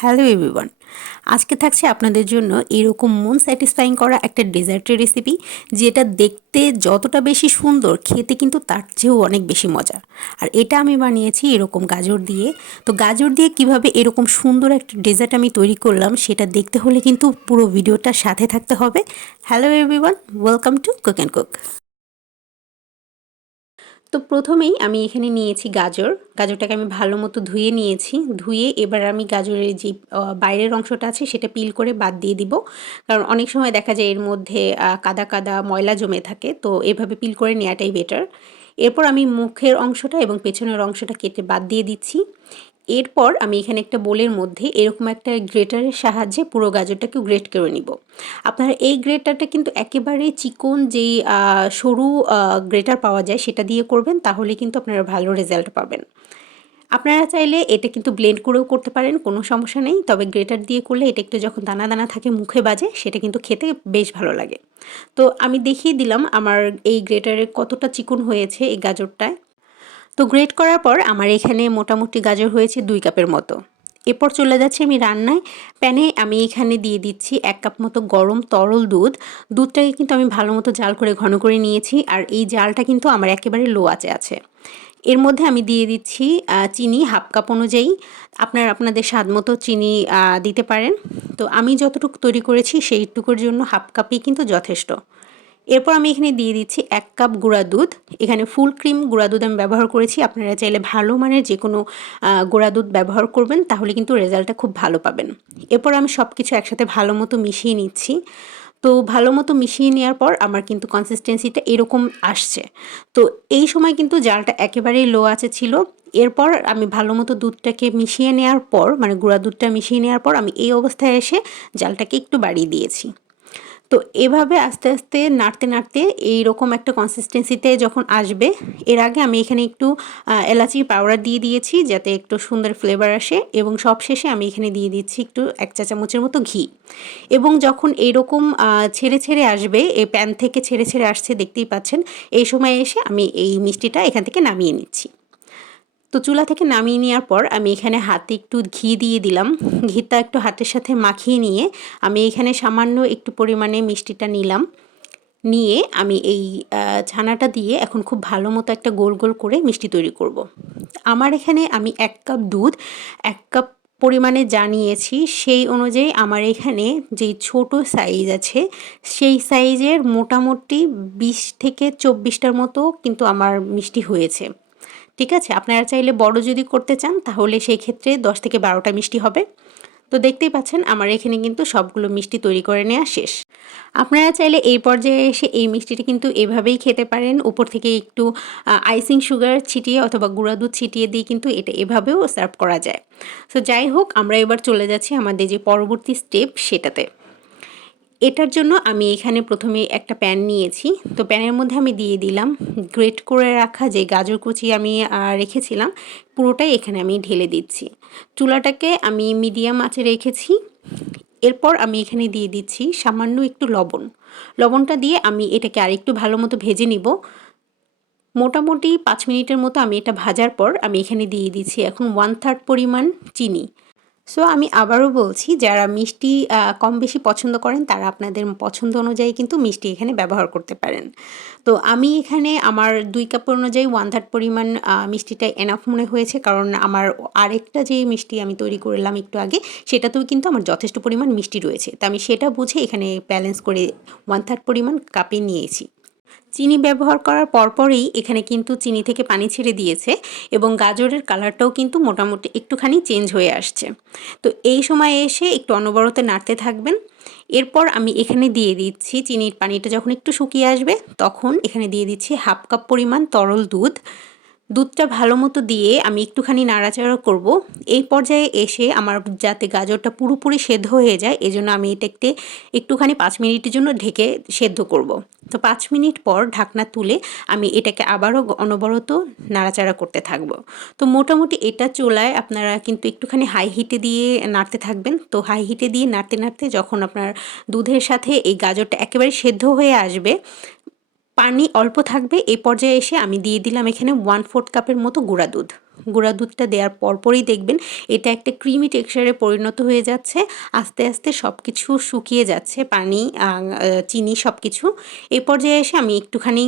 Hello everyone, আজকে থাকছে আপনাদের জন্য এরকম মন স্যাটিসফাইং করা একটা ডেজার্টের রেসিপি, যেটা দেখতে যতটা বেশি সুন্দর খেতে কিন্তু তার চেয়েও অনেক বেশি মজা। আর এটা আমি বানিয়েছি এরকম গাজর দিয়ে। তো গাজর দিয়ে কিভাবে এরকম সুন্দর একটা ডেজার্ট আমি তৈরি করলাম সেটা দেখতে হলে কিন্তু পুরো ভিডিওটার সাথে থাকতে হবে। Hello everyone, welcome to cook and cook. তো প্রথমেই আমি এখানে নিয়েছি গাজরটাকে আমি ভালো মতো ধুয়ে নিয়েছি। ধুয়ে এবার আমি গাজরের যে বাইরের অংশটা আছে সেটা পিল করে বাদ দিয়ে দিব, কারণ অনেক সময় দেখা যায় এর মধ্যে কাদা কাদা ময়লা জমে থাকে, তো এভাবে পিল করে নেওয়াটাই বেটার। এরপর আমি মুখের অংশটা এবং পেছনের অংশটা কেটে বাদ দিয়ে দিচ্ছি। এরপর আমি এখানে একটা বোলের মধ্যে এরকম একটা গ্রেটারের সাহায্যে পুরো গাজরটাকে গ্রেট করে নিব। আপনারা এই গ্রেটারটা কিন্তু একেবারে চিকন যেই সরু গ্রেটার পাওয়া যায় সেটা দিয়ে করবেন, তাহলে কিন্তু আপনারা ভালো রেজাল্ট পাবেন। আপনারা চাইলে এটা কিন্তু ব্লেন্ড করেও করতে পারেন, কোনো সমস্যা নেই, তবে গ্রেটার দিয়ে করলে এটা একটু যখন দানা দানা থাকে মুখে বাজে সেটা কিন্তু খেতে বেশ ভালো লাগে। তো আমি দেখিয়ে দিলাম আমার এই গ্রেটারে কতটা চিকন হয়েছে এই গাজরটায়। তো গ্রেট করার পর আমার এখানে মোটামুটি গাজর হয়েছে 2 কাপের মতো। এরপর চলে যাচ্ছি আমি রান্নায়। প্যানে আমি এখানে দিয়ে দিচ্ছি 1 কাপ মতো গরম তরল দুধ। দুধটাকে কিন্তু আমি ভালো মতো জাল করে ঘন করে নিয়েছি, আর এই জালটা কিন্তু আমার একেবারে লো আঁচে আছে। এর মধ্যে আমি দিয়ে দিচ্ছি চিনি হাফ কাপ অনুযায়ী। আপনারা আপনাদের স্বাদ মতো চিনি দিতে পারেন। তো আমি যতটুকু তৈরি করেছি সেইটুকুর জন্য হাফ কাপই কিন্তু যথেষ্ট। এরপর আমি এখানে দিয়ে দিচ্ছি 1 কাপ গুঁড়া দুধ। এখানে ফুল ক্রিম গুঁড়া দুধ আমি ব্যবহার করেছি। আপনারা চাইলে ভালো মানের যেকোনো গুঁড়া দুধ ব্যবহার করবেন, তাহলে কিন্তু রেজাল্টটা খুব ভালো পাবেন। এরপর আমি সব কিছু একসাথে ভালো মতো মিশিয়ে নিচ্ছি। তো ভালো মতো মিশিয়ে নেওয়ার পর আমার কিন্তু কনসিস্টেন্সিটা এরকম আসছে। তো এই সময় কিন্তু জালটা একেবারেই লো আঁচে ছিল। এরপর আমি ভালো মতো দুধটাকে মিশিয়ে নেওয়ার পর, মানে গুঁড়া দুধটা মিশিয়ে নেওয়ার পর আমি এই অবস্থায় এসে জালটাকে একটু বাড়িয়ে দিয়েছি। তো এভাবে আস্তে আস্তে নাড়তে নাড়তে এইরকম একটা কনসিস্টেন্সিতে যখন আসবে, এর আগে আমি এখানে একটু এলাচি পাউডার দিয়ে দিয়েছি যাতে একটু সুন্দর ফ্লেভার আসে, এবং সবশেষে আমি এখানে দিয়ে দিচ্ছি একটু 1 চা চামচের মতো ঘি। এবং যখন এইরকম ছেড়ে ছেড়ে আসবে, এই প্যান থেকে ছেড়ে ছেড়ে আসছে দেখতেই পাচ্ছেন, এই সময় এসে আমি এই মিষ্টিটা এখান থেকে নামিয়ে নিচ্ছি। তো চুলা থেকে নামিয়ে নেওয়ার পর আমি এখানে হাতে একটু ঘি দিয়ে দিলাম। ঘিটা একটু হাতের সাথে মাখিয়ে নিয়ে আমি এখানে সামান্য একটু পরিমাণে মিষ্টিটা নিলাম। নিয়ে আমি এই ছানাটা দিয়ে এখন খুব ভালো মতো একটা গোল গোল করে মিষ্টি তৈরি করব। আমার এখানে আমি 1 কাপ দুধ 1 কাপ পরিমাণে যা নিয়েছি সেই অনুযায়ী আমার এখানে যেই ছোট সাইজ আছে সেই সাইজের মোটামুটি 20 থেকে 24টার মতো কিন্তু আমার মিষ্টি হয়েছে। ঠিক আছে, আপনারা চাইলে বড় যদি করতে চান তাহলে সেই ক্ষেত্রে 10 থেকে 12টা মিষ্টি হবে। তো দেখতেই পাচ্ছেন আমার এখানে কিন্তু সবগুলো মিষ্টি তৈরি করে নেওয়া শেষ। আপনারা চাইলে এই পর্যায়ে এসে এই মিষ্টিটা কিন্তু এভাবেই খেতে পারেন। উপর থেকে একটু আইসিং সুগার ছিটিয়ে অথবা গুঁড়া দুধ ছিটিয়ে দিয়ে কিন্তু এটা এভাবেও সার্ভ করা যায়। সো যাই হোক, আমরা এবার চলে যাচ্ছি আমাদের যে পরবর্তী স্টেপ সেটাতে। এটার জন্য আমি এখানে প্রথমে একটা প্যান নিয়েছি। তো প্যানের মধ্যে আমি দিয়ে দিলাম গ্রেট করে রাখা যে গাজর কুচি আমি রেখেছিলাম, পুরোটাই এখানে আমি ঢেলে দিচ্ছি। চুলাটাকে আমি মিডিয়াম আঁচে রেখেছি। এরপর আমি এখানে দিয়ে দিচ্ছি সামান্য একটু লবণ। লবণটা দিয়ে আমি এটাকে আরেকটু ভালো মতো ভেজে নিব। মোটামুটি 5 মিনিটের মতো আমি এটা ভাজার পর আমি এখানে দিয়ে দিচ্ছি এখন 1/3 পরিমাণ চিনি। সো আমি আবারও বলছি, যারা মিষ্টি কম বেশি পছন্দ করেন তারা আপনাদের পছন্দ অনুযায়ী কিন্তু মিষ্টি এখানে ব্যবহার করতে পারেন। তো আমি এখানে আমার 2 কাপ অনুযায়ী 1/3 পরিমাণ মিষ্টিটা এনাফ মনে হয়েছে, কারণ আমার আরেকটা যে মিষ্টি আমি তৈরি করলাম একটু আগে সেটাতেও কিন্তু আমার যথেষ্ট পরিমাণ মিষ্টি রয়েছে। তো আমি সেটা বুঝে এখানে ব্যালেন্স করে 1/3 পরিমাণ কাপে নিয়েছি। চিনি ব্যবহার করার পরপরই এখানে কিন্তু চিনি থেকে পানি ছেড়ে দিয়েছে, এবং গাজরের কালারটাও কিন্তু মোটামুটি একটুখানি চেঞ্জ হয়ে আসছে। তো এই সময়ে এসে একটু অনবরত নাড়তে থাকবেন। এরপর আমি এখানে দিয়ে দিচ্ছি চিনির পানিটা যখন একটু শুকিয়ে আসবে তখন এখানে দিয়ে দিচ্ছি হাফ কাপ পরিমাণ তরল দুধ। দুধটা ভালো মতো দিয়ে আমি একটুখানি নাড়াচাড়া করব। এই পর্যায়ে এসে আমার যাতে গাজরটা পুরোপুরি সেদ্ধ হয়ে যায় এজন্য আমি এটাকে একটুখানি 5 মিনিটের জন্য ঢেকে সেদ্ধ করব। তো 5 মিনিট পর ঢাকনা তুলে আমি এটাকে আবারও অনবরত নাড়াচাড়া করতে থাকব। তো মোটামুটি এটা চুলায় আপনারা কিন্তু একটুখানি হাই হিটে দিয়ে নাড়তে থাকবেন। তো হাই হিটে দিয়ে নাড়তে নাড়তে যখন আপনার দুধের সাথে এই গাজরটা একেবারে সেদ্ধ হয়ে আসবে, পানি অল্প থাকবে, এই পর্যায়ে এসে আমি দিয়ে দিলাম এখানে 1/4 কাপের মতো গুঁড়া দুধ। গুঁড়া দুধটা দেওয়ার পরপরই দেখবেন এটা একটা ক্রিমি টেক্সচারে পরিণত হয়ে যাচ্ছে। আস্তে আস্তে সব কিছু শুকিয়ে যাচ্ছে, পানি চিনি সব কিছু। এই পর্যায়ে এসে আমি একটুখানি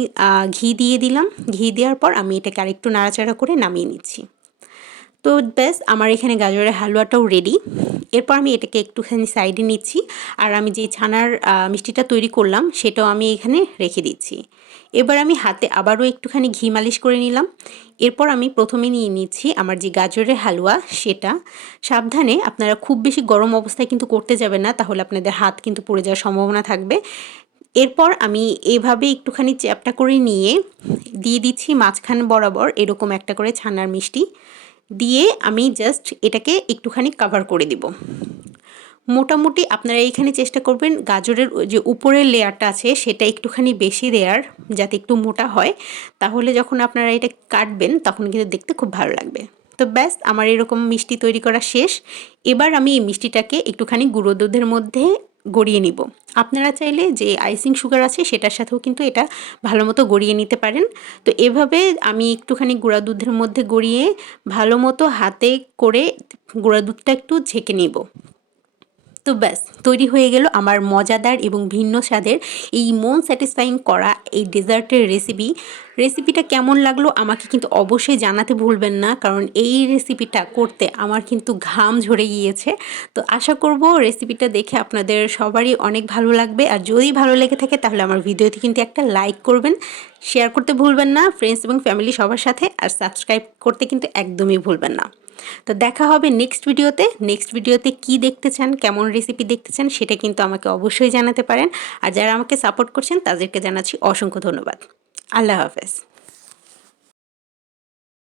ঘি দিয়ে দিলাম। ঘি দেওয়ার পর আমি এটাকে আরেকটু নাড়াচাড়া করে নামিয়ে নিচ্ছি। তো ব্যাস আমার এখানে গাজরের হালুয়াটাও রেডি। এরপর আমি এটাকে একটুখানি সাইডে নিচ্ছি, আর আমি যে ছানার মিষ্টিটা তৈরি করলাম সেটাও আমি এখানে রেখে দিচ্ছি। এবার আমি হাতে আবারও একটুখানি ঘি মালিশ করে নিলাম। এরপর আমি প্রথমে নিয়ে নিচ্ছি আমার যে গাজরের হালুয়া সেটা। সাবধানে, আপনারা খুব বেশি গরম অবস্থায় কিন্তু করতে যাবেন না, তাহলে আপনাদের হাত কিন্তু পুড়ে যাওয়ার সম্ভাবনা থাকবে। এরপর আমি এভাবে একটুখানি চ্যাপটা করে নিয়ে দিয়ে দিচ্ছি মাঝখান বরাবর এরকম একটা করে ছানার মিষ্টি দিয়ে আমি জাস্ট এটাকে একটুখানি কভার করে দিব। মোটামুটি আপনারা এইখানে চেষ্টা করবেন গাজরের যে উপরের লেয়ারটা আছে সেটা একটুখানি বেশি দেওয়ার, যাতে একটু মোটা হয়, তাহলে যখন আপনারা এটা কাটবেন তখন কিন্তু দেখতে খুব ভালো লাগবে। তো ব্যাস আমার এরকম মিষ্টি তৈরি করা শেষ। এবার আমি এই মিষ্টিটাকে একটুখানি গুঁড়ো দুধের মধ্যে গড়িয়ে নিব। আপনারা চাইলে যে আইসিং সুগার আছে সেটার সাথেও কিন্তু এটা ভালো মতো গড়িয়ে নিতে পারেন। তো এভাবে আমি একটুখানি গুঁড়া দুধের মধ্যে গড়িয়ে ভালো মতো হাতে করে গুঁড়া দুধটা একটু ঝেঁকে নিব। তো ব্যাস তৈরি হয়ে গেল আমার মজাদার এবং ভিন্ন স্বাদের এই মন স্যাটিসফাইং করা এই ডেজার্টের রেসিপিটা কেমন লাগলো আমাকে কিন্তু অবশ্যই জানাতে ভুলবেন না, কারণ এই রেসিপিটা করতে আমার কিন্তু ঘাম ঝরে গিয়েছে। তো আশা করব রেসিপিটা দেখে আপনাদের সবারই অনেক ভালো লাগবে, আর যদি ভালো লেগে থাকে তাহলে আমার ভিডিওতে কিন্তু একটা লাইক করবেন, শেয়ার করতে ভুলবেন না ফ্রেন্ডস এবং ফ্যামিলি সবার সাথে, আর সাবস্ক্রাইব করতে কিন্তু একদমই ভুলবেন না। তো দেখা হবে নেক্সট ভিডিওতে কি দেখতে চান, কেমন রেসিপি দেখতে চান সেটা কিন্তু আমাকে অবশ্যই জানাতে পারেন। আর যারা আমাকে সাপোর্ট করছেন তাদেরকে জানাচ্ছি অসংখ্য ধন্যবাদ। আল্লাহ হাফেজ।